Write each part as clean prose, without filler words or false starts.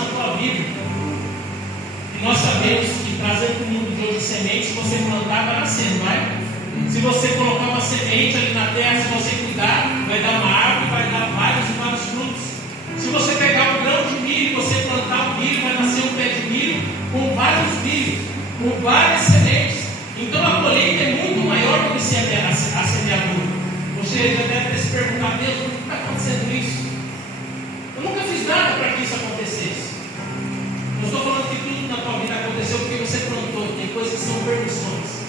na tua vida. E nós sabemos que trazendo para o mundo de hoje sementes, se você plantar, vai nascer, não vai? Se você colocar uma semente ali na terra, se você cuidar, vai dar uma árvore, vai dar vários e vários frutos. Se você pegar um grão de milho, você plantar um milho, vai nascer um pé de milho com vários milhos, com várias sementes. Então a colheita é muito maior do que a semeadura. Você já deve ter se perguntado: Deus, por que está acontecendo isso? Eu nunca fiz nada para que isso acontecesse. Não estou falando que tudo na tua vida aconteceu porque você plantou. Tem coisas que são permissões.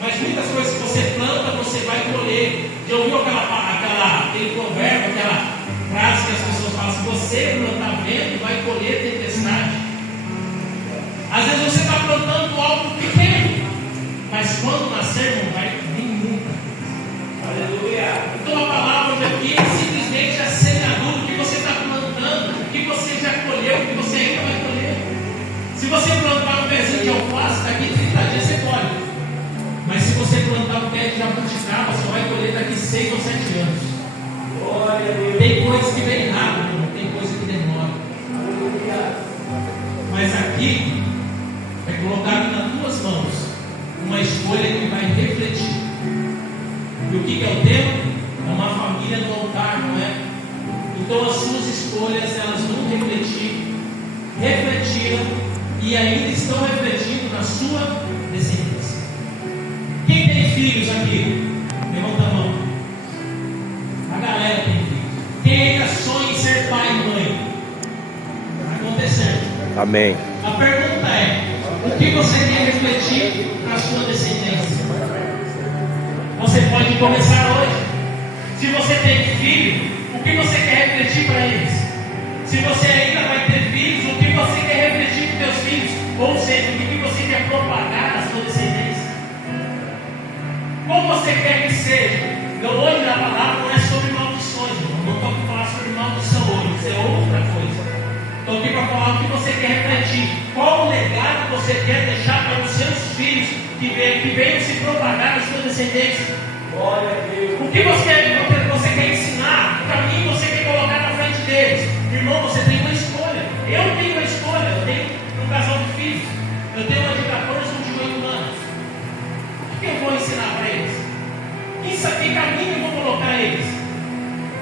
Mas muitas coisas que você planta, você vai colher. Já ouviu aquele provérbio, aquela frase que as pessoas falam: se você plantar vento, vai colher tempestade. Às vezes você está plantando algo pequeno, mas quando nascer não vai vir nunca. Aleluia. Então a palavra daqui é simplesmente a semeadura, o que você está plantando, o que você já colheu, o que você ainda vai colher. Se você plantar um pezinho de alface, daqui 30 dias você colhe. Mas se você plantar um pé de jabuticaba, você vai colher daqui 6 ou 7 anos. Tem coisas que vem rápido, tem coisas que demoram. Mas aqui é colocado nas tuas mãos uma escolha que vai refletir. E o que é o tema? É uma família no altar, não é? Então as suas escolhas, elas vão refletir, refletiram e ainda estão refletindo na sua descendência. Quem tem filhos aqui? Levanta a mão. A galera tem filhos. Quem ainda sonha em ser pai e mãe? Vai acontecer. Amém. A pergunta é: o que você quer refletir na sua descendência? Você pode começar hoje. Se você tem filho, o que você quer refletir para eles? Se você ainda vai ter filhos, o que você quer refletir para os seus filhos? Ou seja, o que você quer propagar na sua descendência? Como você quer que seja? Então, hoje a palavra não é sobre maldições, irmão. Não estou aqui para falar sobre maldição hoje, isso é outra coisa. Estou aqui para falar o que você quer refletir. Qual o legado você quer deixar para os seus filhos que venham se propagar na sua descendência? Glória a Deus. O que você quer ensinar? O caminho você quer colocar na frente deles? Irmão, você tem uma escolha. Eu tenho uma escolha. Eu tenho um casal de filhos. Eu tenho uma de 14 e um de 8 anos. O que eu vou ensinar para eles? Que caminho eu vou colocar eles?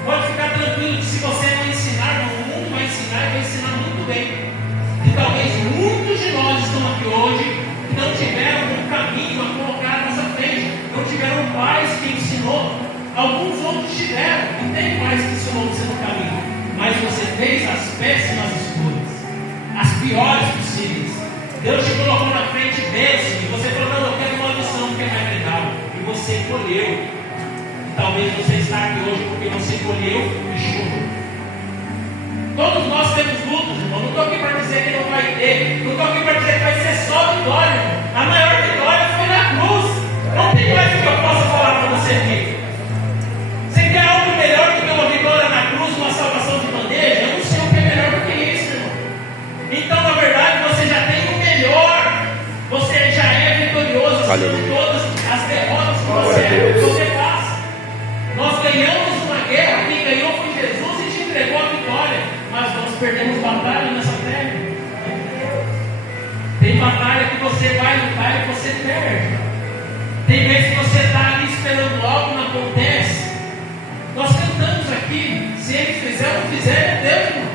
Pode ficar tranquilo que se você não ensinar, o mundo vai ensinar e vai ensinar muito bem. E talvez muitos de nós estão aqui hoje que não tiveram um caminho a colocar à nossa frente, não tiveram pais que ensinou. Alguns outros tiveram, e tem pais que ensinou você no caminho, mas você fez as péssimas escolhas, as piores possíveis. Deus te colocou na frente bênção, e você falou: não, eu quero uma missão que é mais legal, e você colheu. Talvez você está aqui hoje porque você colheu e chorou. Todos nós temos lutas, irmão. Não estou aqui para dizer que não vai ter. Não estou aqui para dizer que vai ser só vitória, irmão. A maior vitória foi na cruz. Não tem mais o que eu possa falar para você aqui. Você quer algo melhor do que uma vitória na cruz, uma salvação de bandeja? Eu não sei o que é melhor do que isso, irmão. Então, na verdade, você já tem o melhor. Você já é vitorioso acima de todas as derrotas que você passa. Nós ganhamos uma guerra, quem ganhou foi Jesus e te entregou a vitória. Mas nós perdemos batalha nessa terra. Tem batalha que você vai lutar e você perde. Tem vezes que você está ali esperando algo, não acontece. Nós cantamos aqui: se Ele fizer ou não fizer, Ele é Deus, irmão.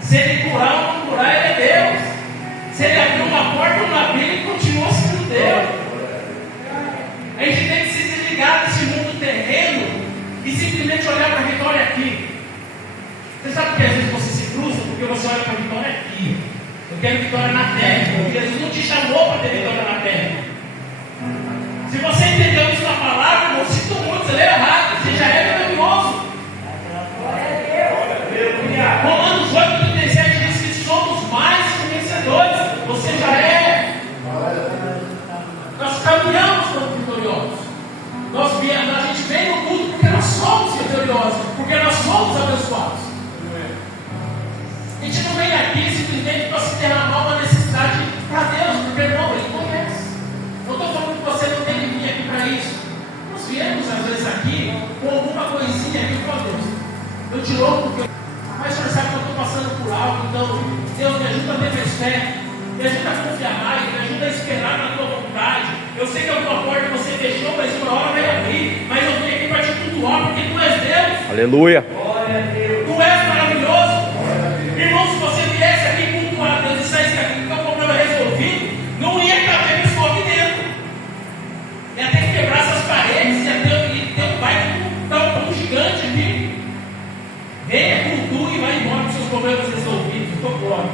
Se Ele curar ou não curar, Ele é Deus. Se Ele abrir uma porta ou não abrir, Ele continua sendo Deus. A gente tem que se desligar desse mundo terreno e simplesmente olhar para a vitória aqui. Você sabe que às vezes você se frustra porque você olha para a vitória aqui. Eu quero vitória na terra, porque Jesus não te chamou para ter vitória na terra. Se você entendeu isso na palavra, não sinto muito, você lê errado, você já é vitorioso. Romanos 8,37 diz que somos mais que vencedores. Você já é. Nós caminhamos como vitoriosos. A gente vem no mundo porque nós somos vitoriosos, porque nós somos abençoados. A gente não vem aqui simplesmente para se derramar uma necessidade para Deus, porque não, Ele conhece. Não estou falando que você não tem que vir aqui para isso. Nós viemos às vezes aqui com alguma coisinha aqui com Deus. Eu te louvo porque, mas o senhor sabe que eu estou passando por algo Então, Deus, me ajuda a ter mais fé, me ajuda a confiar mais, me ajuda a esperar na tua vontade. Eu sei que alguma porta você fechou, mas uma hora vai abrir. Mas eu venho aqui para te cultuar, porque tu és Deus. Aleluia. Tu és maravilhoso. Irmão, se você viesse aqui cultuar Deus e saísse aqui com o problema resolvido, não ia caber pessoa aqui dentro. Ia ter que quebrar essas paredes, ia ter um bairro tão gigante aqui. Venha, cultua e vai embora com seus problemas resolvidos. Estou fora.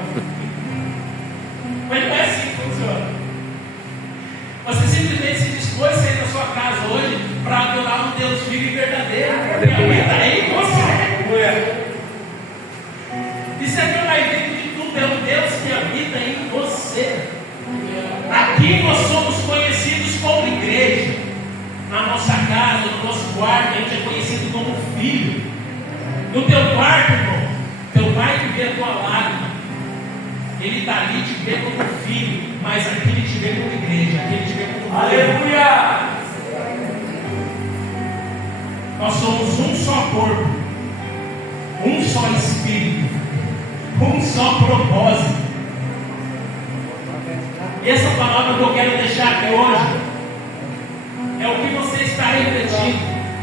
Mas não é assim que funciona. Você simplesmente se dispôs a sair da sua casa hoje para adorar um Deus vivo e verdadeiro. E habita em você. Isso é que é o mais lindo de tudo, é um Deus que habita em você. Aqui nós somos conhecidos como igreja. Na nossa casa, no nosso quarto, a gente é conhecido como filho. No teu quarto, irmão, teu pai te vê a tua lágrima. Ele está ali te vê como filho, mas aqui ele te vê como igreja, aqui ele te vê como aleluia! Nós somos um só corpo, um só espírito, um só propósito. E essa palavra que eu quero deixar aqui hoje é o que você está refletindo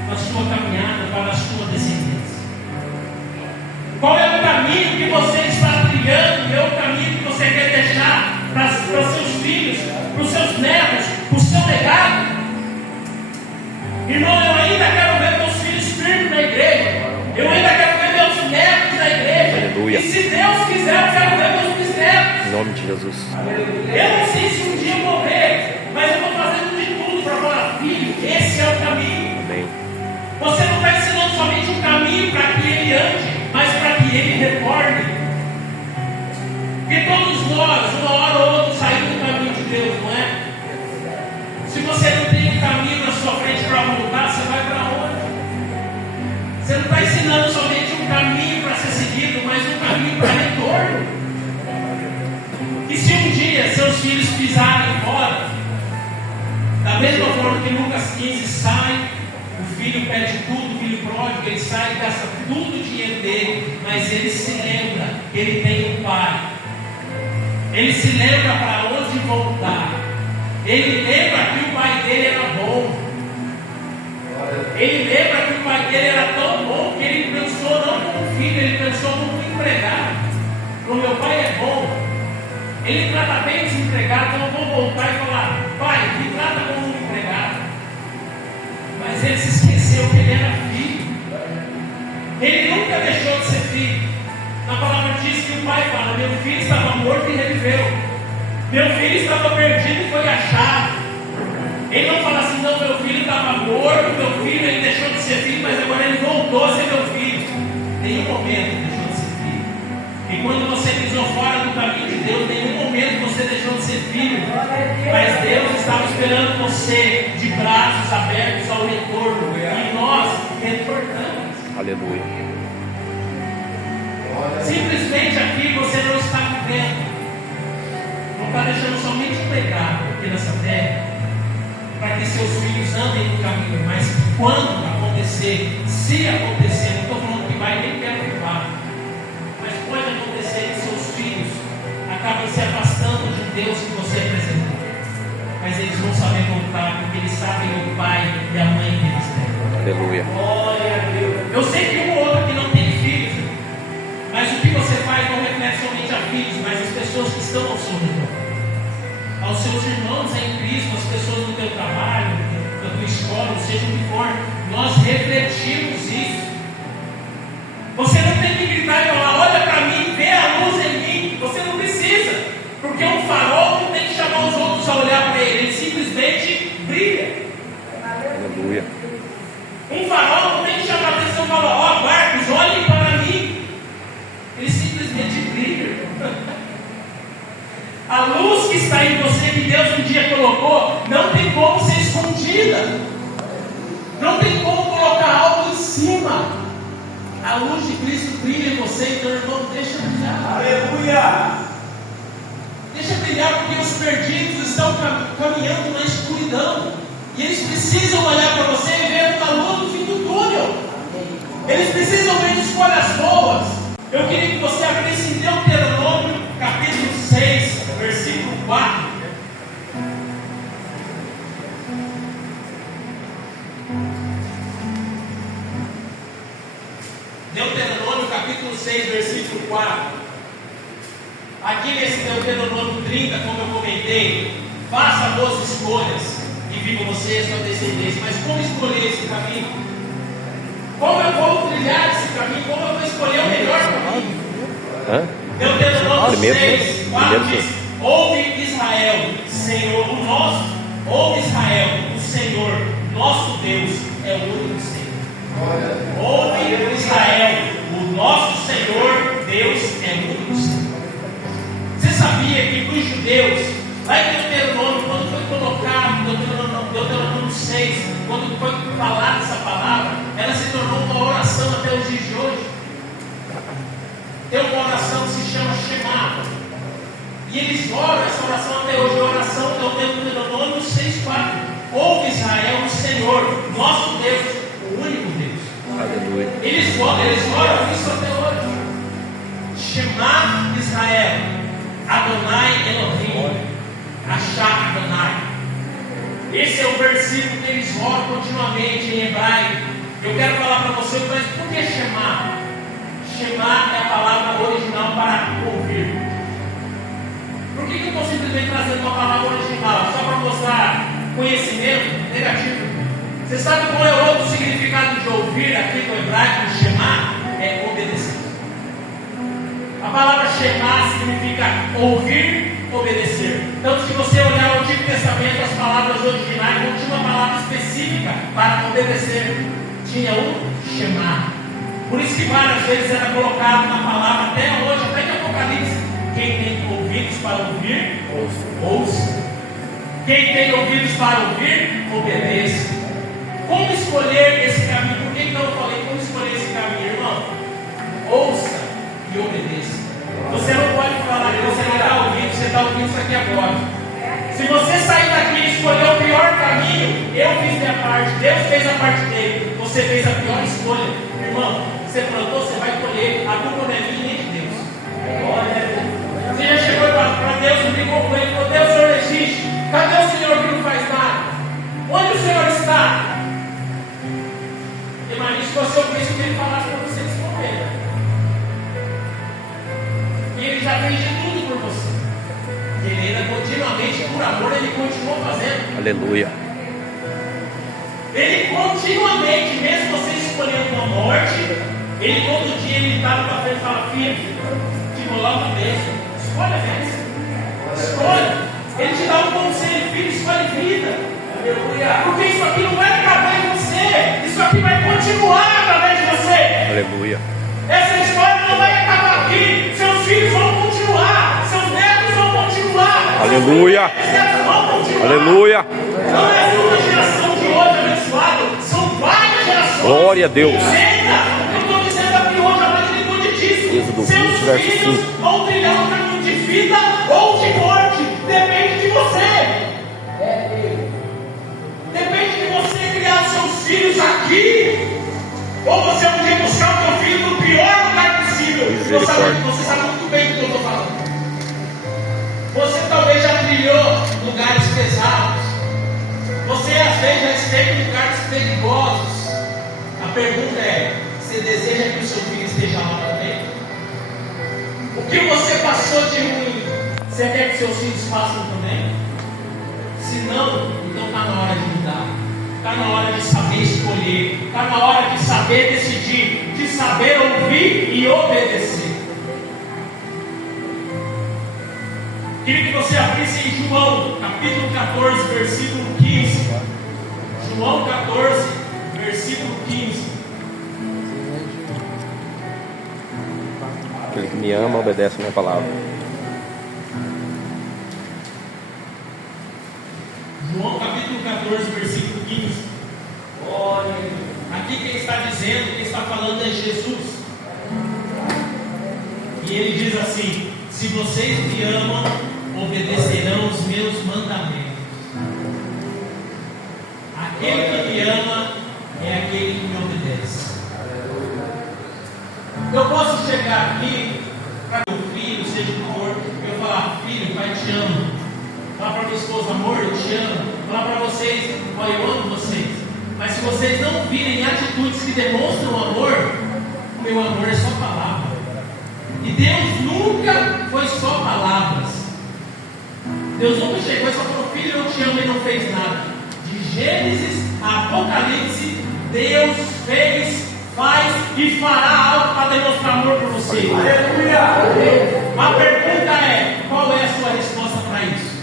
na sua caminhada para a sua descendência. Qual é o caminho que você está trilhando? É o caminho que você quer deixar para os seus filhos, para os seus netos, para o seu legado? Irmão, eu ainda quero ver meus filhos firmes na igreja. Eu ainda quero ver meus netos na igreja. Aleluia. E se Deus quiser, eu quero ver meus bisnetos. Em nome de Jesus. Eu não sei se um dia eu vou ver, mas eu estou fazendo de tudo para falar, filho, esse é o caminho. Amém. Você não está ensinando somente um caminho para que ele ande, mas para que ele retorne. Porque todos nós, uma hora ou outra, saímos do caminho de Deus, não é? Se você não tem um caminho na sua frente para voltar, você vai para onde? Você não está ensinando somente um caminho para ser seguido, mas um caminho para retorno. E se um dia seus filhos pisarem fora, da mesma forma que Lucas 15 sai, o filho pede tudo, o filho pródigo, ele sai e gasta tudo o dinheiro dele, mas ele se lembra que ele tem um pai. Ele se lembra para onde voltar. Ele lembra que o pai dele era bom. Ele lembra que o pai dele era tão bom que ele pensou não como filho, ele pensou como empregado. O meu pai é bom. Ele trata bem os empregados, então eu vou voltar e falar, pai, me trata como um empregado. Mas ele se esqueceu que ele era filho. Ele nunca deixou de ser filho. Na palavra diz que o pai fala, meu filho estava morto e reviveu. Meu filho estava perdido e foi achado. Ele não fala assim, não, meu filho estava morto, meu filho ele deixou de ser filho, mas agora ele voltou a ser meu filho. Nenhum momento deixou de ser filho. E quando você pisou fora do caminho de Deus, nenhum momento você deixou de ser filho. Mas Deus estava esperando você de braços abertos ao retorno. E nós retornamos. Aleluia. Simplesmente aqui você não está vivendo. Não está deixando somente um legado aqui nessa terra, para que seus filhos andem no caminho. Mas quando acontecer, se acontecer, não estou falando que vai, nem quero que vá, mas pode acontecer que seus filhos acabem se afastando de Deus que você apresentou. Mas eles vão saber voltar, porque eles sabem o pai e a mãe que eles têm. Aleluia. Glória a Deus. Eu sei que um ou outro aqui não tem filhos, mas o que você faz não reflete somente a filhos, mas as pessoas que estão ao seu redor, aos seus irmãos em Cristo, as pessoas do teu trabalho, da tua escola, seja o que for. Nós refletimos isso. Você não tem que gritar e falar, olha para mim, vê a luz em mim. Você não precisa, porque um farol não tem que chamar os outros a olhar para ele, ele simplesmente brilha. Aleluia. Um farol não tem que chamar a atenção e falar, ó, barcos, olhem para mim. Ele simplesmente brilha. A luz que está em você, que Deus um dia colocou, não tem como ser escondida. Não tem como colocar algo em cima. A luz de Cristo brilha em você, então, irmão, deixa brilhar. Aleluia! Deixa brilhar, porque os perdidos estão caminhando na escuridão. E eles precisam olhar para você e ver uma luz no fim do túnel. Eles precisam ver escolhas boas. Eu queria que você abrisse em Deuteronômio capítulo 6, versículo 4. Aqui nesse Deuteronômio 30, como eu comentei, faça boas escolhas e viva você e a sua descendência. Mas como escolher esse caminho? Como eu vou trilhar esse caminho? Como eu vou escolher o melhor caminho? Deuteronômio 6, 4 diz: ouve Israel, Senhor, o nosso, ouve Israel, o Senhor, nosso Deus, é o único Senhor. Ouve Israel, o nosso Senhor, Deus é o único Senhor. Você sabia que para os judeus, lá em Deuteronômio, quando foi colocado, Deuteronômio 6, quando foi falada essa palavra, ela se tornou uma oração até os dias de hoje. Tem uma oração que se chama Shema. E eles oram essa oração até hoje. A oração é o Deuteronômio 6,4. Ouve Israel, o Senhor, nosso Deus, o único Deus. Aleluia. Eles oram isso até hoje. Shema Israel, Adonai Elohim, Achá Adonai. Esse é o versículo que eles oram continuamente em hebraico. Eu quero falar para você, mas por que Shema? Shema é a palavra original para ouvir. Por que eu estou simplesmente trazendo uma palavra original? Só para mostrar conhecimento negativo. Você sabe qual é o outro significado de ouvir aqui no hebraico? Shema é obedecer. A palavra Shema significa ouvir, obedecer. Então, se você olhar o Antigo Testamento, as palavras originais não tinha uma palavra específica para obedecer. Tinha o Shema. Por isso que várias vezes era colocado na palavra, até hoje, até que Apocalipse: quem tem ouvidos para ouvir, ouça. Quem tem ouvidos para ouvir, obedeça. Como escolher esse caminho? Por que então eu falei como escolher esse caminho, irmão? Ouça e obedeça. Você não pode falar que você não está ouvindo, você está ouvindo isso aqui agora. Se você sair daqui e escolher o pior caminho, eu fiz minha parte, Deus fez a parte dele, você fez a pior escolha. Irmão, você plantou, você vai colher. A culpa não é minha nem de Deus. Você já chegou para Deus e brigou com ele, falou: Deus, o Senhor existe. Cadê o Senhor que não faz nada? Onde o Senhor está? Imagina se você ouvisse o que ele falasse para você responder. E ele já fez de tudo por você. E ele ainda continuamente, por amor, ele continua fazendo. Aleluia. Ele continuamente, mesmo você escolhendo uma morte, ele todo dia ele estava para frente e fala: filho, te coloca a bênção, escolhe a bênção, escolhe. Ele te dá um conselho: filho, escolhe vida. Porque isso aqui não vai acabar em você, isso aqui vai continuar através de você. Aleluia. Essa história não vai acabar aqui. Seus filhos vão continuar, seus netos vão continuar. Aleluia. Seus netos vão continuar. Aleluia. Não é uma geração de hoje abençoada, são várias gerações. Glória a Deus. Eu estou dizendo aqui hoje a magnitude disso. Êxodo 20, Seus verso filhos 5. vão trilhar um caminho de vida ou de morte. Depende de você. Depende de você criar seus filhos aqui, ou você um dia buscar o teu filho no pior lugar possível. Você sabe muito bem do que eu estou falando. Você talvez já trilhou lugares pesados. Você às vezes já esteve em lugares perigosos. A pergunta é: você deseja que o seu filho esteja lá também? O que você passou de ruim, você quer que seus filhos façam também? Se não, então está na hora de mudar. Está na hora de saber escolher. Está na hora de saber decidir. De saber ouvir e obedecer. Queria que você abrisse em João, capítulo 14, versículo 15. João 14, versículo 15. Aquele que me ama obedece a minha palavra. João capítulo 14, versículo 15. Olha, aqui quem está dizendo, quem está falando é Jesus. E ele diz assim: se vocês me amam, obedecerão os meus mandamentos. Aquele que me ama é aquele que me obedece. Eu posso chegar aqui para meu filho, seja o que for, e eu falar: filho, pai, te amo. Falar para minha esposa: amor, eu te amo. Falar para vocês: olha, eu amo vocês. Mas se vocês não virem atitudes que demonstram amor, o meu amor é só palavra. Deus nunca foi só palavras. Deus nunca chegou e só falou: filho, eu te amo, e não fez nada. De Gênesis a Apocalipse, Deus fez, faz e fará algo para demonstrar amor por você. Aleluia! A pergunta é: qual é a sua resposta para isso?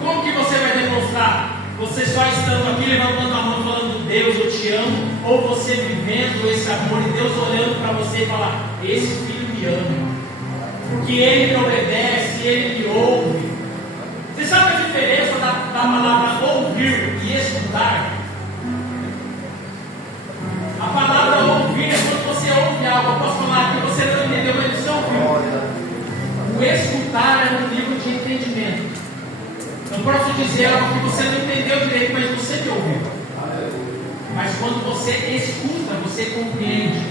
Como que você vai demonstrar? Você só estando aqui levantando a mão falando: Deus, eu te amo, ou você vivendo esse amor e Deus olhando para você e falar: esse filho me ama, porque ele me obedece, ele me ouve. Você sabe a diferença da palavra ouvir e escutar? A palavra ouvir é quando você ouve algo. Eu posso falar que você não entendeu, mas você ouviu. O escutar é um nível de entendimento. Eu posso dizer algo que você não entendeu direito, mas você me ouviu. Mas quando você escuta, você compreende.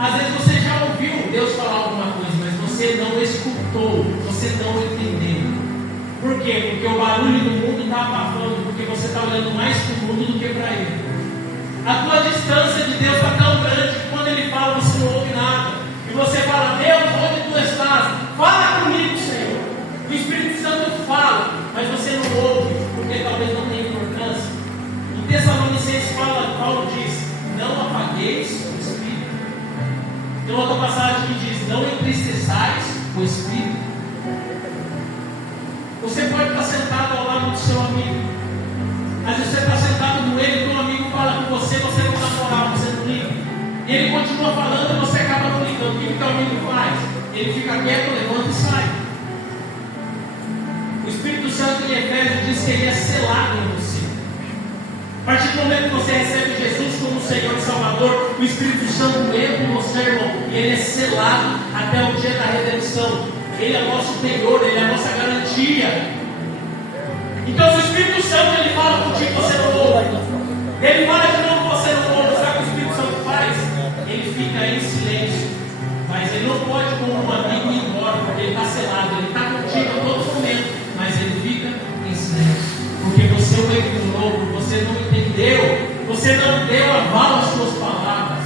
Às vezes você já ouviu Deus falar alguma coisa, mas você não escutou, você não entendeu. Por quê? Porque o barulho do mundo está abafando, porque você está olhando mais para o mundo do que para Ele. A tua distância de Deus está tão grande que quando Ele fala, você não ouve nada. E você fala: Deus, onde tu estás? Fala comigo, Senhor. O Espírito Santo fala, mas você não ouve, porque talvez não tenha importância. Em Tessalonicenses Paulo diz: não apagueis o Espírito. Tem outra passagem que diz: não entristeçais o Espírito. Você pode estar sentado ao lado do seu amigo. Às vezes você está sentado com ele e o amigo fala com você, você não dá moral, você não liga. E ele continua falando e você acaba não ligando. O que o amigo faz? Ele fica quieto, levanta e sai. O Espírito Santo em Efésios diz que ele é selado em você. A partir do momento que você recebe Jesus como Senhor e Salvador, o Espírito Santo entra em você, irmão, e ele é selado até o dia da redenção. Ele é nosso penhor, ele é a nossa garantia. Então, se o Espírito Santo ele fala contigo, você não ouve. Ele fala de novo, você não ouve. Sabe o que o Espírito Santo faz? Ele fica em silêncio. Mas ele não pode, como um amigo, ir embora, porque ele está selado. Ele está contigo a todo momento, mas ele fica em silêncio. Porque você o ignorou, você não entendeu, você não deu aval às suas palavras.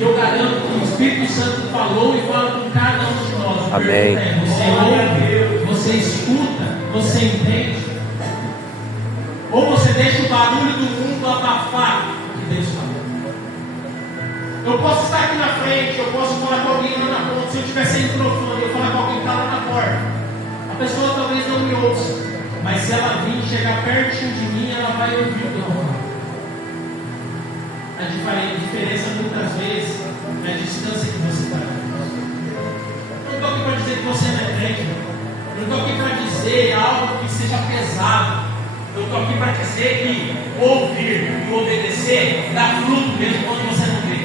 Eu garanto que o Espírito Santo falou e fala com cada um de nós. Amém. Você ouve, você escuta, você entende? Ou você deixa o barulho do mundo abafar o que Deus falou? Eu posso estar aqui na frente, eu posso falar com alguém lá na ponta. Se eu estiver sem microfone, eu falar com alguém que está lá na porta. A pessoa talvez não me ouça, mas se ela vir chegar pertinho de mim, ela vai ouvir o que eu vou falar. A diferença muitas vezes é a distância que você está. Eu não estou aqui para dizer que você não é crente. Eu não estou aqui para dizer algo que seja pesado. Eu estou aqui para dizer que ouvir e obedecer dá fruto mesmo quando você não vê.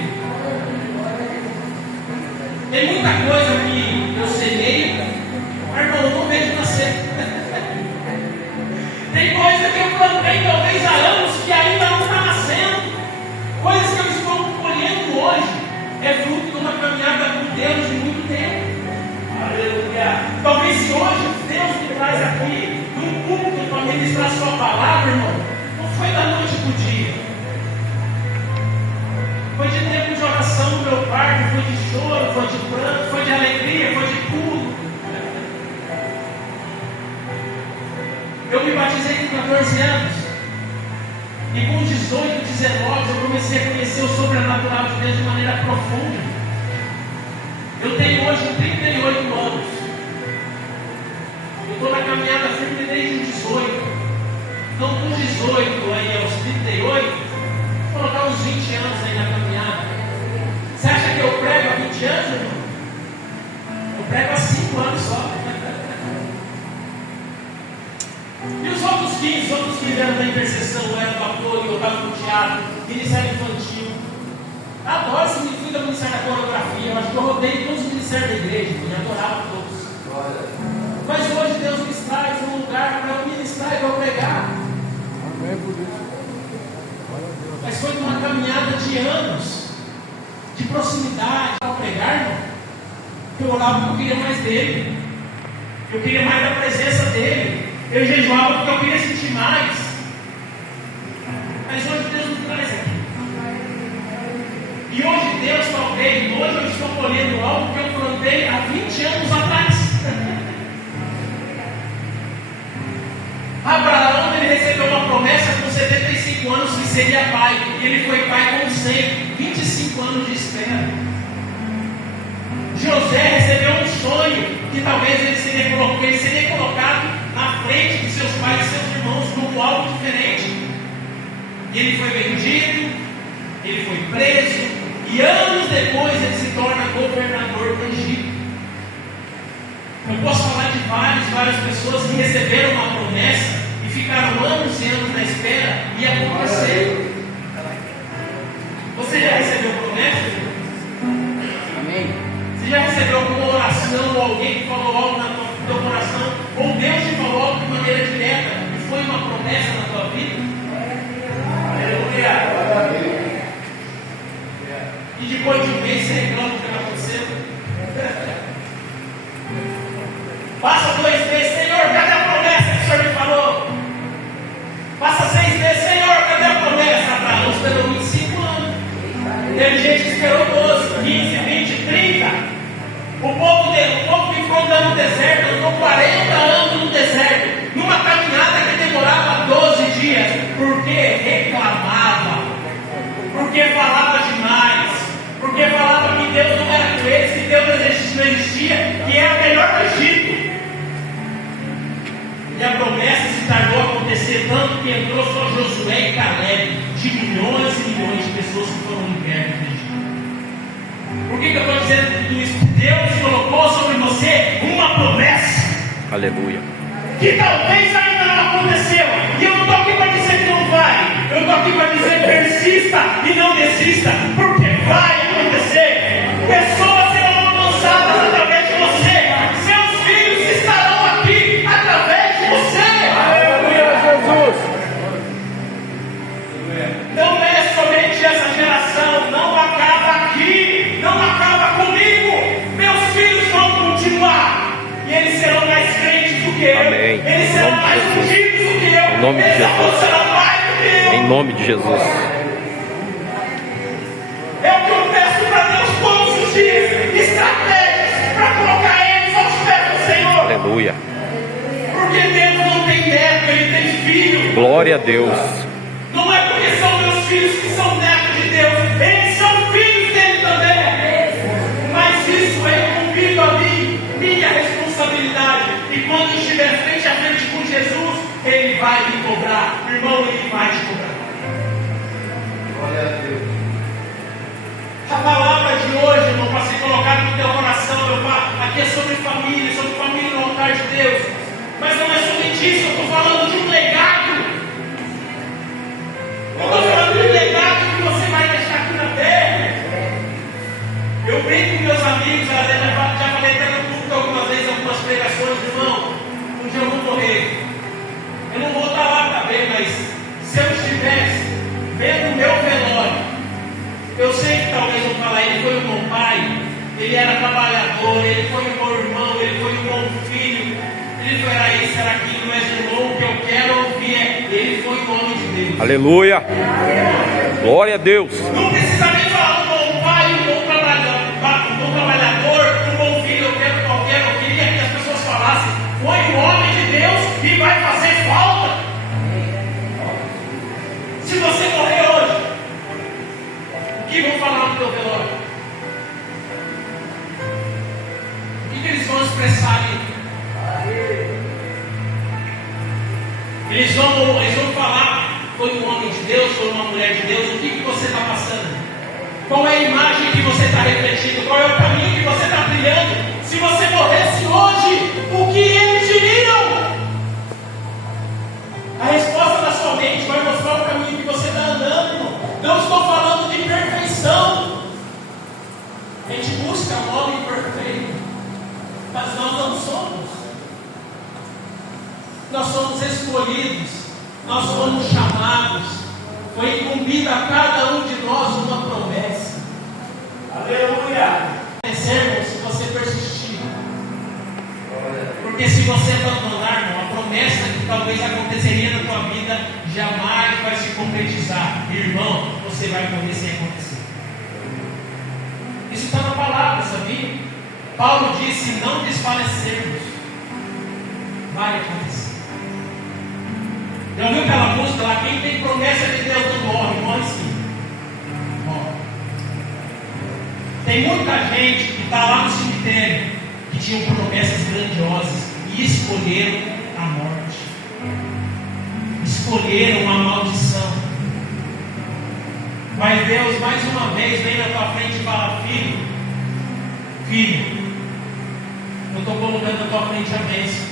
Tem muita coisa que eu semeio, mas irmão, eu não vejo nascer. Tem coisa que eu plantei talvez há anos que ainda não está nascendo. Coisas que eu estou colhendo hoje é fruto de uma caminhada com Deus de muito tempo. Aleluia. Talvez se hoje Deus me traz aqui num culto para ministrar sua palavra, irmão, não foi da noite para o dia. Foi de tempo de oração no meu quarto, foi de choro, foi de pranto, foi de alegria, foi de tudo. Eu me batizei com 14 anos. E com 18, 19, eu comecei a conhecer o sobrenatural de Deus de maneira profunda. Eu tenho hoje 38 anos. Eu estou na caminhada firme desde os 18. Então, com 18 aí aos 38, vou colocar uns 20 anos aí na caminhada. Você acha que eu prego há 20 anos, irmão? Eu prego há 5 anos só. E os outros 15 anos da intercessão, eu era do apoio, eu estava no teatro, ministério infantil. Adoro esse fui da ministério da coreografia, eu acho que eu rodei todos os ministérios da igreja, eu adorava todos. Mas hoje Deus me traz um lugar para eu ministrar e para eu pregar. Mas foi uma caminhada de anos, de proximidade para pregar, irmão. Eu orava porque eu queria mais dele, eu queria mais da presença dele. Eu jejuava porque eu queria sentir mais. Mas hoje Deus me traz aqui. E hoje plantei, hoje eu estou colhendo algo que eu plantei há 20 anos atrás. Abraão, ele recebeu uma promessa com 75 anos que seria pai, e ele foi pai com 100, 25 anos de espera. José recebeu um sonho que talvez ele seria colocado na frente de seus pais e seus irmãos como algo diferente. E ele foi vendido, ele foi preso, e anos depois ele se torna governador do Egito. Eu posso falar de várias pessoas que receberam uma promessa e ficaram anos e anos na espera e aconteceu. Você já recebeu promessa? Amém. Você já recebeu alguma oração, ou alguém que falou algo na tua coração, ou Deus te falou algo de maneira direta e foi uma promessa na tua vida? Aleluia! E depois de um mês você reclama do que aconteceu? Passa 2 meses, Senhor, cadê a promessa que o Senhor me falou? Passa 6 meses, Senhor, cadê a promessa? Abraão esperou 25 anos. Teve gente que esperou 12, 15, 20, 30. O povo que ficou andando no deserto, andou 40 anos no deserto, numa caminhada que demorava 12 dias, porque reclamava, porque falava demais, porque falava que Deus não era com eles, que Deus não existia, que era melhor do Egito. E a promessa se tardou a acontecer tanto que entrou só Josué e Caleb, de milhões e milhões de pessoas que foram libertas do Egito. Por que eu estou dizendo tudo isso? Deus colocou sobre você uma promessa. Aleluia. Que talvez ainda não aconteceu. E eu não estou aqui para dizer que não vai. Eu estou aqui para dizer persista e não desista. Porque vai acontecer. Pessoas serão alcançadas através de você. Seus filhos estarão aqui através de você. Aleluia, Jesus. Não é somente essa geração. Não acaba aqui. Não acaba comigo. Meus filhos vão continuar. E eles serão mais crentes do que eu. Amém. Eles serão mais ungidos do que eu. Em nome de eles Jesus. serão mais do que eu. Em nome de Jesus. É o que eu peço para Deus todos os dias. Estratégias para colocar eles aos pés do Senhor. Aleluia. Porque Deus não tem neto, Ele tem filho. Glória a Deus. Não é porque são meus filhos que são netos de Deus. Eles são filhos dele também. Mas isso é incumbido a mim, minha responsabilidade. E quando estiver frente a frente com Jesus, Ele vai me cobrar. Irmão, Ele vai te cobrar. Glória a Deus. A palavra de hoje, irmão, para ser colocada no teu coração, aqui é sobre família no altar de Deus. Mas não é somente isso, eu estou falando de um legado. Eu estou falando de um legado que você vai deixar aqui na terra. Eu brinco com meus amigos, já falei até no culto algumas vezes, algumas pregações, irmão, um dia eu vou morrer. Eu não vou estar lá para ver, mas se eu estivesse vendo o meu velório, eu sei que talvez eu falar, ele foi um bom pai, ele era trabalhador, ele foi um bom irmão, ele foi um bom filho, ele foi era isso, era aquilo, mas irmão, o que eu quero ouvir é, ele foi um homem de Deus. Aleluia. Glória a Deus. Não precisa nem falar um bom pai, um bom trabalhador, um bom filho, eu queria que as pessoas falassem, foi um homem de Deus e vai fazer falta. Se você morrer hoje, o que vão falar no teu velório? O que eles vão expressar ali? Eles vão falar, foi um homem de Deus, foi uma mulher de Deus, o que você está passando? Qual é a imagem que você está refletindo? Qual é o caminho que você está trilhando? Se você morresse hoje, o que eles diriam? A resposta da sua mente vai mostrar o caminho que você está andando. Não estou falando de perfeição. A gente busca um homem perfeito, mas nós não somos. Nós somos escolhidos, nós fomos chamados. Foi incumbida a cada um de nós uma promessa. Aleluia! Vencermos se você persistir. Porque se você abandonar, irmão, a promessa que talvez aconteceria na tua vida jamais vai se concretizar. Irmão, você vai morrer sem acontecer. Isso vir, Paulo disse: não desfalecermos. Vai acontecer. Já ouviu aquela música lá? Quem tem promessa de Deus não morre, morre sim. Morre. Tem muita gente que está lá no cemitério que tinham promessas grandiosas e escolheram a morte, escolheram a maldição. Mas Deus mais uma vez vem na tua frente e fala: filho, eu estou colocando na tua frente a bênção,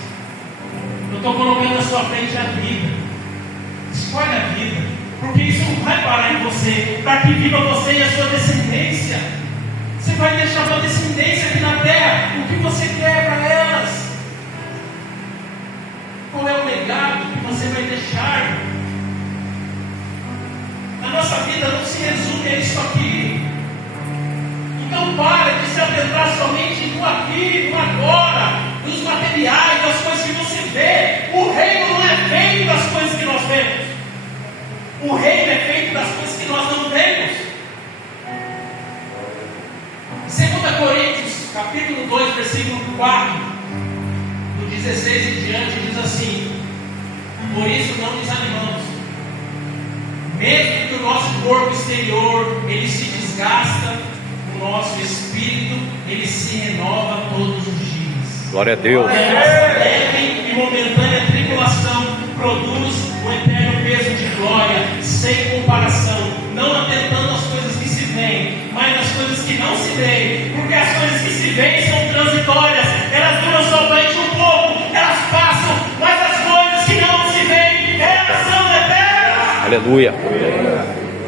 eu estou colocando na sua frente a vida. Escolhe a vida, porque isso não vai parar em você, para que viva você e a sua descendência. Você vai deixar uma descendência aqui na terra. O que você quer para elas? Qual é o legado que você vai deixar? A nossa vida não se resume a isso aqui. Então pare de se adentrar somente no aqui, no agora, nos materiais, das coisas que você vê. O reino não é feito das coisas que nós vemos. O reino é feito das coisas que nós não vemos. 2 Coríntios, capítulo 2, versículo 4, do 16 em diante, diz assim: por isso não desanimamos, mesmo que o nosso corpo exterior ele se desgasta, o nosso espírito ele se renova todos os dias. Glória a Deus. A leve e momentânea tribulação produz o eterno peso de glória, sem comparação, não atentando às coisas que se veem, mas às coisas que não se veem, porque as coisas que se veem são transitórias, elas duram somente um pouco, elas passam, mas as coisas que não se veem, elas são eternas. Aleluia.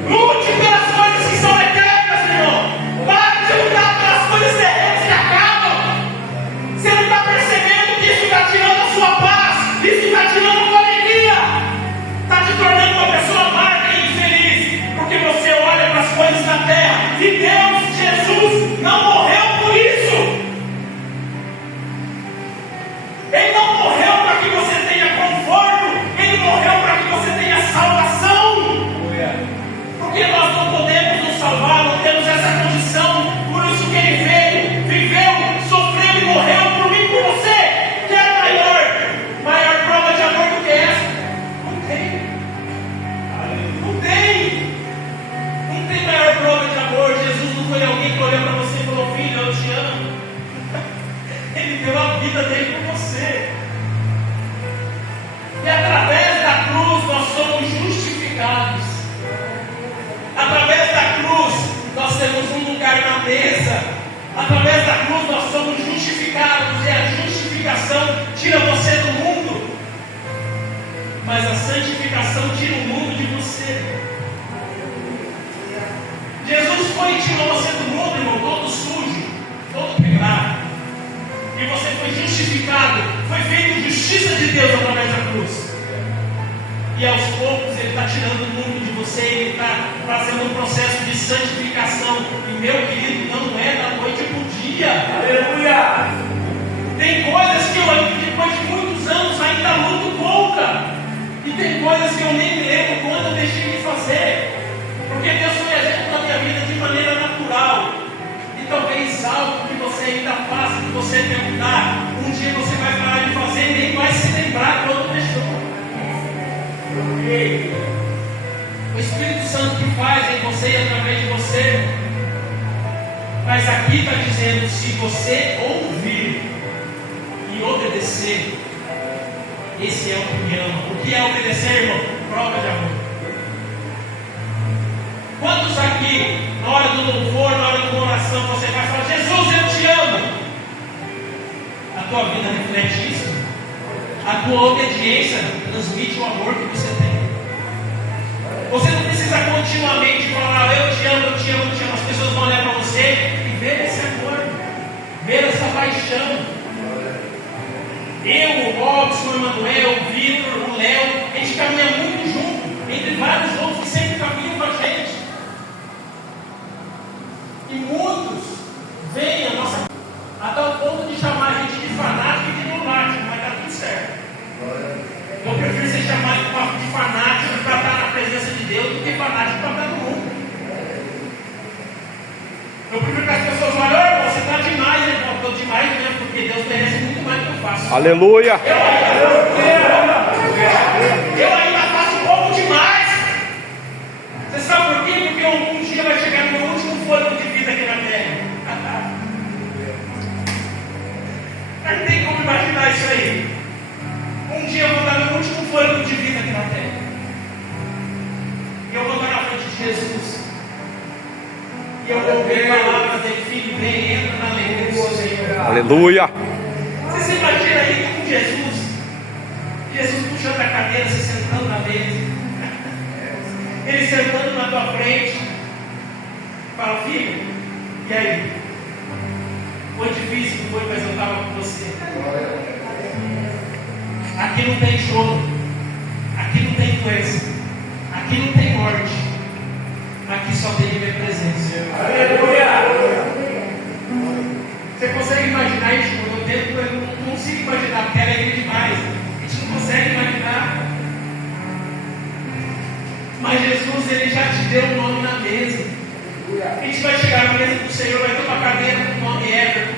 Lute pelas coisas que são eternas, Senhor. Pare de lutar pelas coisas terrenas que acabam. Você não está percebendo que isso está tirando a sua paz, isso está tirando a sua alegria, está te tornando uma pessoa amarga e infeliz, porque você olha para as coisas da terra e Deus, Jesus, não morreu por isso. Ele não morreu para que você tenha conforto, Ele morreu para que você tenha salvação. Porque nós não podemos nos salvar, não temos essa condição. Por isso que Ele veio, viveu, sofreu e morreu por mim e por você. Quer maior prova de amor do que essa? Não tem. Não tem. Não tem maior prova de amor. Jesus não foi alguém que olhou para você e falou: filho, eu te amo. Ele deu a vida dele por você. E através da cruz nós somos justificados. Através da cruz nós temos um lugar na mesa. Através da cruz nós somos justificados. E a justificação tira você do mundo, mas a santificação tira o mundo de você. Jesus foi e tirou você do mundo, irmão, todo sujo, todo quebrado. E você foi justificado, foi feito justiça de Deus através da cruz. E aos poucos Ele está tirando o mundo de você, Ele está fazendo um processo de santificação. E meu querido, não é da noite para o dia. Aleluia! Tem coisas que eu, depois de muitos anos, ainda luto contra. E tem coisas que eu nem me lembro quando eu deixei de fazer. Porque Deus foi exemplo na minha vida de maneira natural. E talvez algo que você ainda faça, que você perguntar, um dia você vai parar de fazer e nem vai se lembrar quando deixou. O Espírito Santo que faz em você e através de você. Mas aqui está dizendo: se você ouvir e obedecer, esse é o que me ama. O que é obedecer, irmão? Prova de amor. Quantos aqui, na hora do louvor, na hora de uma oração, você vai falar: Jesus, eu te amo? A tua vida reflete isso? A tua obediência transmite o amor que você tem. Você não precisa continuamente falar: eu te amo, eu te amo, eu te amo. As pessoas vão olhar para você e ver esse amor, ver essa paixão. Eu, o Robson, o Emanuel, o Vitor, o Léo, a gente caminha muito junto, entre vários outros que sempre caminham com a gente. E muitos veem a nossa, a tal ponto de chamar a gente de fanático e de lunático, mas está tudo certo. Eu prefiro ser chamado de fanático para estar na presença de Deus do que fanático para estar no mundo. Eu prefiro que as pessoas olhem: você está de porque Deus merece muito mais do que eu faço. Aleluia. Eu ainda faço pouco demais. Você sabe por quê? Porque um dia vai chegar no meu último fôlego de vida aqui na terra. Não tem como imaginar isso aí. Um dia eu vou dar meu último fôlego de vida aqui na terra. E eu vou estar na frente de Jesus. E eu vou ver palavras de filho, vem, entra na alegria do Senhor. Aleluia. Você se imagina aí com Jesus? Jesus puxando a cadeira, você sentando na mesa. Ele sentando na tua frente. Fala, filho, e aí? Foi difícil, não foi, mas eu estava com você. Aqui não tem choro. Aqui não tem doença. Aqui não tem morte. Aqui só tem minha presença. Aleluia! Você consegue imaginar isso? Eu não consigo imaginar, porque é alegria demais. A gente não consegue imaginar. Mas Jesus, ele já te deu um nome na mesa. A gente vai chegar na mesa do Senhor, vai ter uma cadeira com o nome Everton,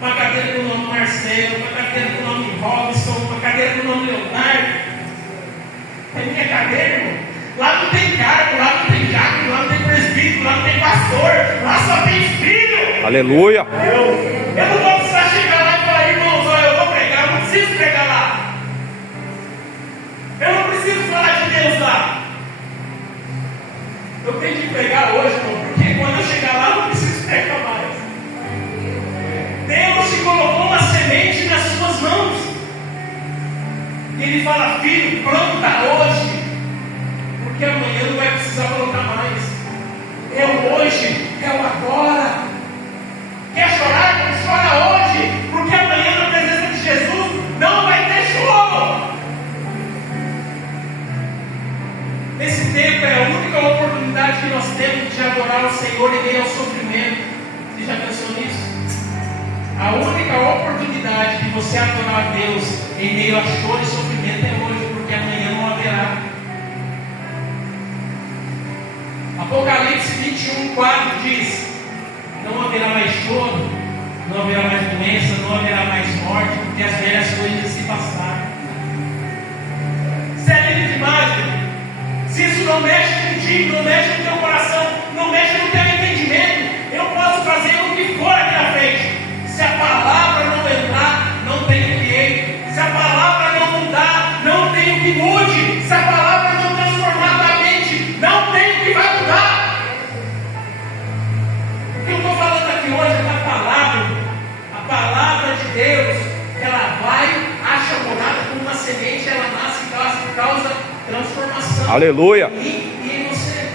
uma cadeira com o nome Marcelo, uma cadeira com o nome Robson, uma cadeira com o nome Leonardo. É minha cadeira, irmão. Lá não tem cargo, lá não tem diácono, lá não tem presbítero, lá não tem pastor, lá só tem filho. Aleluia. Eu não vou precisar chegar lá e falar, irmãos, olha, eu vou pregar, eu não preciso pregar lá. Eu não preciso falar de Deus lá. Eu tenho que pregar hoje, irmão, porque quando eu chegar lá, eu não preciso pregar mais. Deus te colocou uma semente nas suas mãos. E Ele fala, filho, planta hoje. Porque amanhã não vai precisar colocar mais. É o hoje, é o agora. Quer chorar? Não chora hoje. Porque amanhã na presença de Jesus não vai ter choro. Esse tempo é a única oportunidade que nós temos de adorar o Senhor em meio ao sofrimento. Você já pensou nisso? A única oportunidade de você adorar a Deus em meio a choro e sofrimento é hoje, porque amanhã não haverá. Apocalipse 21:4 diz: não haverá mais choro, não haverá mais doença, não haverá mais morte, porque as velhas coisas se passaram. Isso é lindo demais, meu. Se isso não mexe contigo, não mexe no teu coração, não mexe no teu entendimento, eu posso fazer o que for aqui na frente. Se a palavra não entrar, não tem o que entre. Se a palavra não mudar, não tem o que mude. Se a palavra não transformar a mente, não tem o que vai mudar. O que eu estou falando aqui hoje é da palavra. A palavra de Deus, ela vai, acha morada como uma semente, ela nasce e causa transformação. Aleluia. E em você.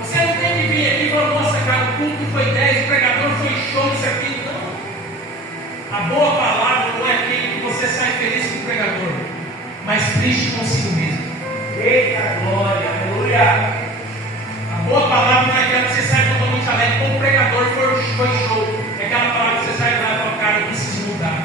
Você não tem que vir aqui e falar, nossa, cara, o culto foi 10, o pregador foi show, isso aqui. Não. A boa palavra não é aquele que você sai feliz com o pregador, mas triste consigo mesmo. Eita glória, aleluia. A boa palavra não é aquela que você sai totalmente alegre com o pregador foi show. É aquela palavra que você sai lá e fala, cara, eu preciso mudar.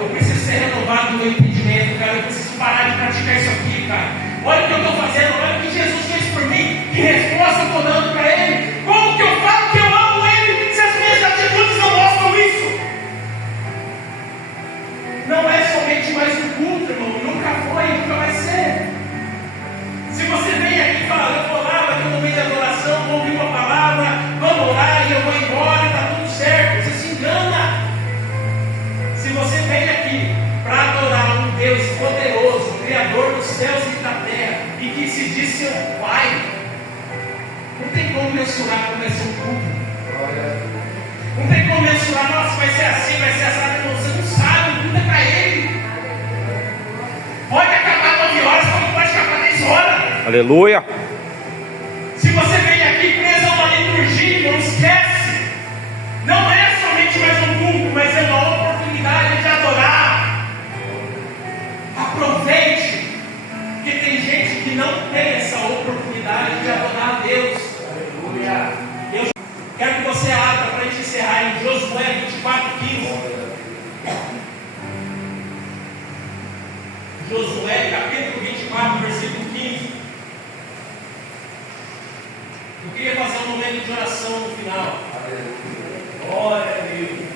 Eu preciso ser renovado no meu entendimento, cara. Eu preciso parar de praticar isso aqui, cara. Olha o que eu estou fazendo, olha o que Jesus fez por mim. Que resposta eu estou dando para Ele. Como que eu falo que eu amo Ele se as minhas atitudes não mostram isso? Não é somente mais um culto, irmão. Nunca foi e nunca vai ser. Se você vem aqui e fala, eu vou lá, vai ter um momento de adoração, vou ouvir uma palavra, vamos orar e eu vou embora, está tudo certo. Você se engana. Se você vem aqui para adorar um Deus poderoso, Criador dos céus e da terra, e que se diz seu Pai, não tem como mensurar como vai ser um culto. Não tem como mensurar, nossa, vai ser assim, vai ser assim. Você não sabe, o culto é para Ele. Pode acabar 9 horas, como pode acabar 10 horas. Aleluia. Se você vem aqui preso a uma liturgia, não esquece. Não é somente mais um culto, mas é uma oportunidade de adorar. Aproveite, porque tem gente que não tem essa oportunidade de adorar a Deus. Aleluia. Eu quero que você abra para a gente encerrar em Josué 24:15. Josué capítulo 24, versículo 15. Eu queria fazer um momento de oração no final. Glória a Deus.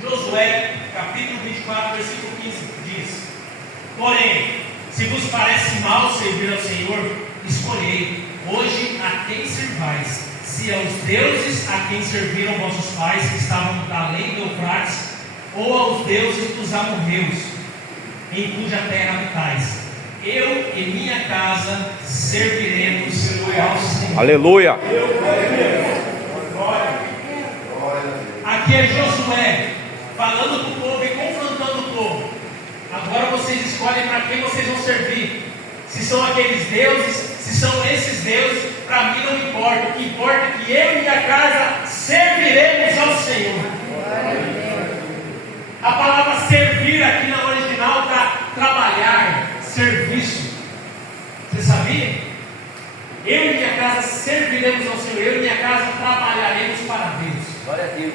Josué, capítulo 24, versículo 15, diz: porém, se vos parece mal servir ao Senhor, escolhei hoje a quem servais, se aos deuses a quem serviram vossos pais que estavam além do Eufrates, ou aos deuses dos amorreus, em cuja terra habitais. Eu e minha casa serviremos ao Senhor. Aleluia. Aqui é Josué falando para o povo e confrontando o povo. Agora vocês escolhem para quem vocês vão servir. Se são aqueles deuses, se são esses deuses, para mim não importa. O que importa é que eu e minha casa serviremos ao Senhor. A palavra servir aqui na original para trabalhar, serviço. Você sabia? Eu e minha casa serviremos ao Senhor. Eu e minha casa trabalharemos para Deus. Glória a Deus.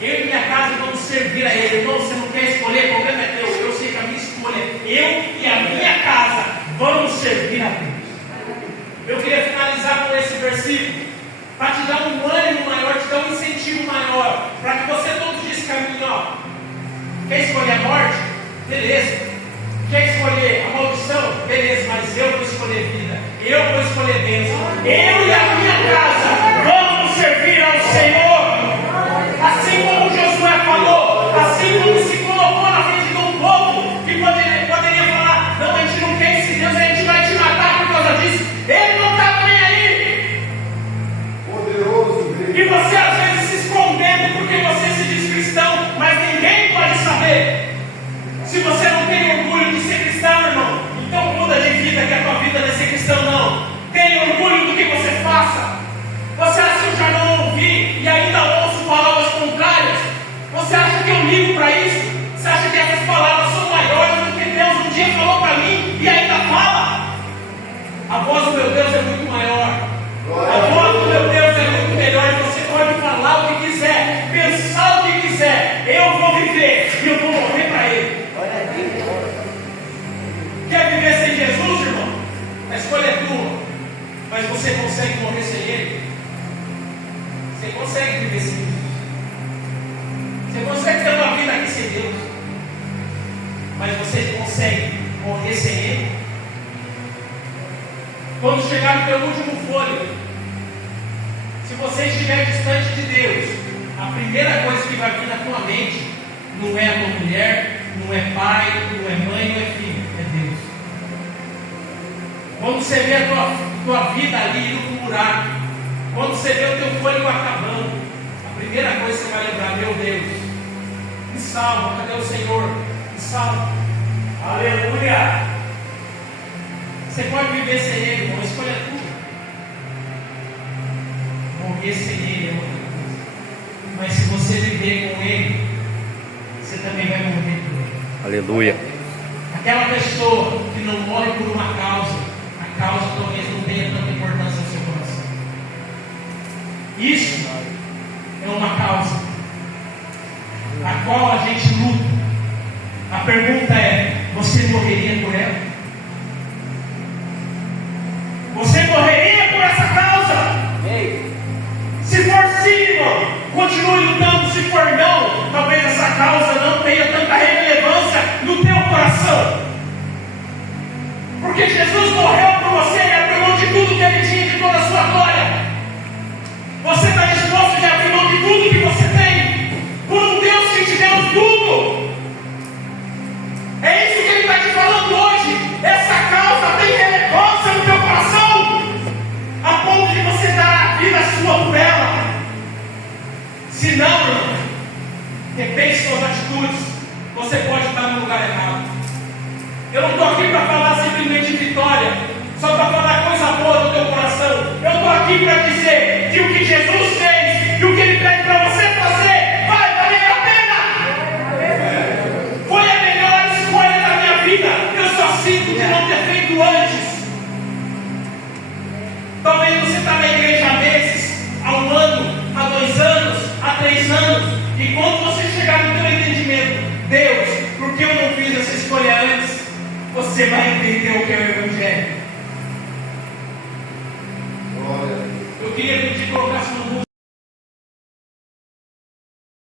Eu e minha casa vamos servir a Ele. Irmão, você não quer escolher, o problema é teu. Eu sei que a minha escolha, eu e a minha casa vamos servir a Deus. Eu queria finalizar com esse versículo, para te dar um ânimo maior, te dar um incentivo maior, para que você todos dias caminhe, ó. Quer escolher a morte? Beleza. Quer escolher a maldição? Beleza, mas eu vou escolher vida. Eu vou escolher bênção. Eu e a minha casa vamos servir ao Senhor. Assim como Josué falou, assim como se colocou na frente de um povo que poderia falar: não, a gente não quer esse Deus, a gente vai te matar por causa disso. Ele não está nem aí. Poderoso. E você às vezes se escondendo porque você se diz cristão, mas ninguém pode saber. Se você não tem orgulho de ser cristão, irmão, então muda de vida, que a tua vida não é ser cristão, não. Tenha orgulho do que você faça. Você acha que eu já não ouvi e ainda ouço palavras contrárias? Você acha que eu ligo para isso? Você acha que essas palavras são maiores do que Deus um dia falou para mim e ainda fala? A voz do meu Deus é muito maior. A voz do meu Deus é muito melhor. E você pode falar o que quiser, pensar o que quiser. Eu vou viver e eu vou morrer para Ele. Quer viver sem Jesus, irmão? A escolha é tua. Mas você consegue morrer sem Ele? Você consegue viver sem Deus. Você consegue ter uma vida aqui sem Deus. Mas você consegue morrer sem Ele? Quando chegar no teu último fôlego, se você estiver distante de Deus, a primeira coisa que vai vir na tua mente não é a tua mulher, não é pai, não é mãe, não é filho, é Deus. Quando você vê a tua vida ali indo para o buraco, quando você vê o teu fôlego acabando, a primeira coisa que você vai lembrar: meu Deus, me salva, cadê o Senhor? Me salva. Aleluia! Você pode viver sem Ele, irmão, escolha tudo. Morrer sem Ele é outra coisa. Mas se você viver com Ele, você também vai morrer por Ele. Aleluia. Aquela pessoa que não morre por uma causa, a causa talvez não tenha tanta importância no seu coração. Isso é uma causa a qual a gente luta. A pergunta é: você morreria por ela? Você morreria por essa causa? Se for sim, irmão, continue lutando. Se for não, talvez essa causa não tenha tanta relevância no teu coração. Porque Jesus morreu por você e abriu mão de tudo que Ele tinha, de toda a sua glória. Você está disposto a abrir mão de tudo que você tem por um Deus que te deu tudo? É isso que Ele está te falando hoje. Essa causa tem relevância no teu coração a ponto de você dar a vida sua por ela. Se não, irmão, repense suas atitudes. Você pode estar no lugar errado. Eu não estou aqui para falar simplesmente vitória, só para falar coisa boa do teu coração. Eu estou aqui para dizer que o que Jesus fez e o que Ele pede para você fazer vai valer a pena. Foi a melhor escolha da minha vida. Eu só sinto de não ter feito antes. Talvez você está na igreja há meses, há um ano, há 2 anos, há 3 anos, e quando você chegar no teu entendimento: Deus, por que eu não fiz essa escolha antes? Você vai entender o que é o Evangelho.